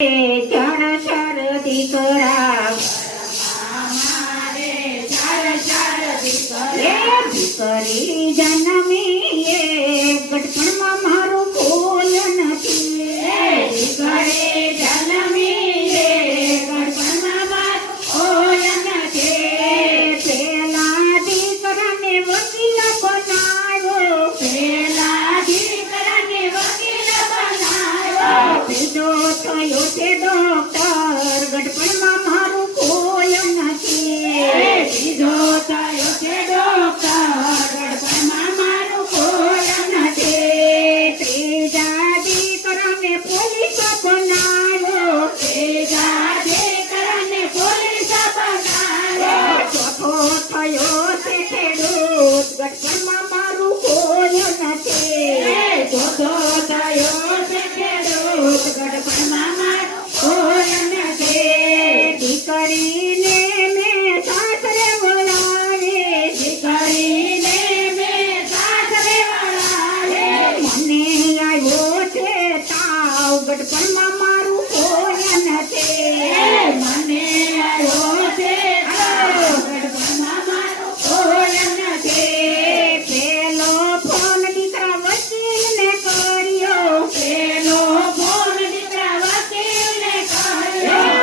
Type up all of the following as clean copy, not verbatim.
જળ શરદી કરા દીકરી જન્મી ગઢપણમાં મારું કોઈ નથી દીકરી જન્મી ગઢપણમાં મારું કોઈ નથી પેલા દીકરાને વકીલ બનાવ્યો બીજો થયો છે ડોક્ટર ગઢપણમાં મારું કોઈ નથી બીજો થયો છે ડોક્ટર ગઢપણમાં મારું કોઈ નથી ત્રીજા દીકરાને પોલીસ બનાવ્યો ચોથો થયો છે ખેડૂત ગઢપણમાં મારું કોઈ નથી ચોથો થયો છે ખેડૂત ગઢપણમાં મારું કોઈ નથી દીકરીને મેં સાસરે બોલાવી મને આવ્યો છે તાવ ગઢપણમાં મારું કોઈ નથી મને આવ્યો છે ગઢપણમાં મારું કોઈ નથી પેલો ફોન દીકરા વકીલને કર્યો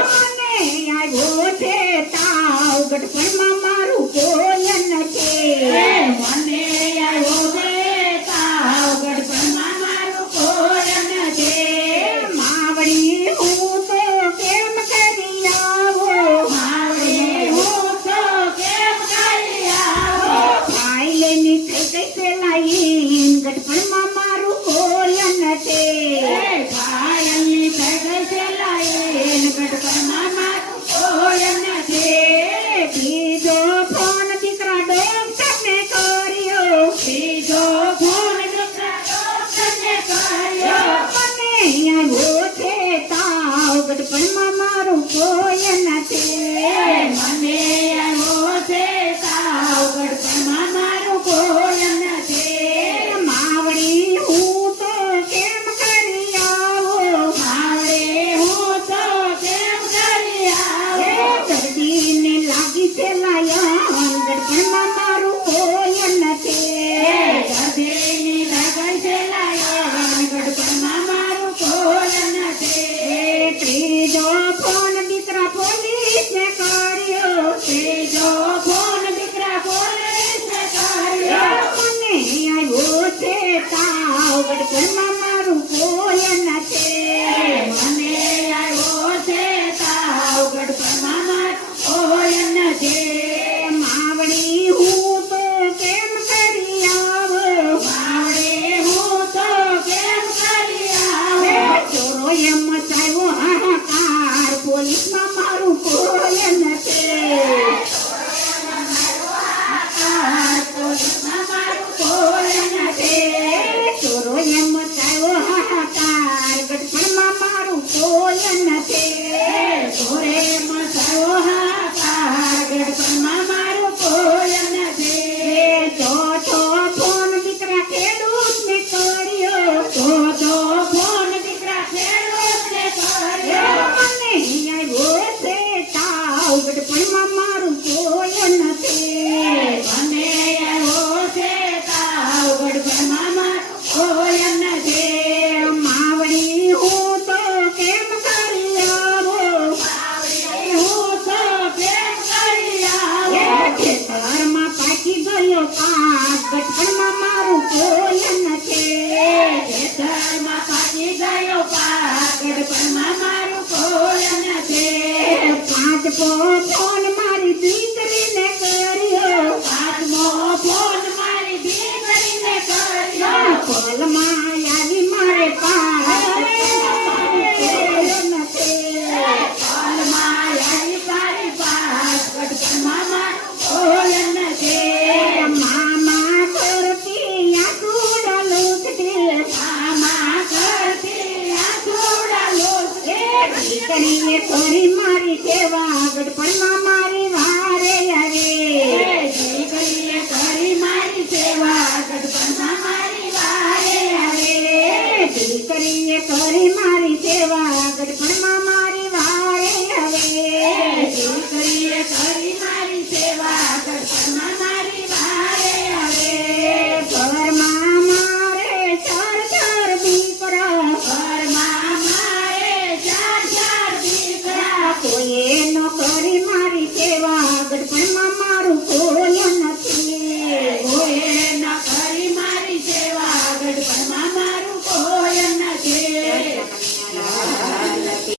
મને આવ્યો છે તાવ ગઢપણમાં મારું કોઈ નથી મને આવ્યો છે તાવ ગઢપણમાં મારું કોઈ નથી માવડી હું તો કેમ કરી આવો ફાઇલની થઈ ગઈ છે લાઈન ગઢપણમાં મારું કોઈ નથી ફાઇલની થઈ ગઈ છે લાઈન ગઢપણમાં મારું કોઈ નથી બીજો ફોન દીકરા ડોક્ટરને કર્યો મને આવ્યો છે તાવ ગઢપણમાં મારું કોઈ નથી મને આવ્યો છે તાવ ગઢપણમાં મારું કોઈ નથી માવડી હું તો કેમ કરી આવો દર્દીને લાગી છે લાયન ગઢપણમાં મારું કોઈ નથી દર્દીને લાગી છે લાયન ગઢપણમાં મારું કોઈ નથી ત્રીજો ફોન દીકરા પોલીસને કર્યો મને આવ્યો છે તાવ ગઢપણમાં મારું કોઈ નથી મને આવ્યો છે તાવ ગઢપણમાં મારું કોઈ નથી માવડી હું તો કેમ કરી આવો ચોરો એમ મચાવ્યો હાહાકાર પોલીસમાં મારું કોઈ નથી ચોરો એમ મચાવ્યો હાહાકાર ગઢપણમાં મારું કોઈ નથી ચોરે મચાવ્યો હાહાકાર ગઢપણમાં મારું કોઈ નથી ચોથો ફોન દીકરા ખેડૂતને કર્યો મને આવ્યો છે તાવ ગઢપણમાં મારું કોઈ નથી મને આવ્યો છે તાવ ગઢપણમાં મારું કોઈ નથી માવડી હું તો કેમ કરી આવો ખેતરમાં પાકી ગયો પાક ગઢપણમાં મારું કોઈ નથી ખેતરમાં પાકી ગયો પાક ગઢપણમાં મારું કોઈ નથી પાંચમો ફોન મારી દીકરીને કર્યો કોલમાં આવી મારે મામા કરતી આસુડા લૂંટતી દીકરીએ કરી મારી સેવા ગઢપણમાં મારી વારે આવે દીકરીએ કરી મારી સેવા ગઢપણમાં મારી વારે આવે દીકરીએ કરી મારી સેવા ગઢપણમાં મારી વારે આવે દીકરીએ કરી મારી સેવા ગઢપણમાં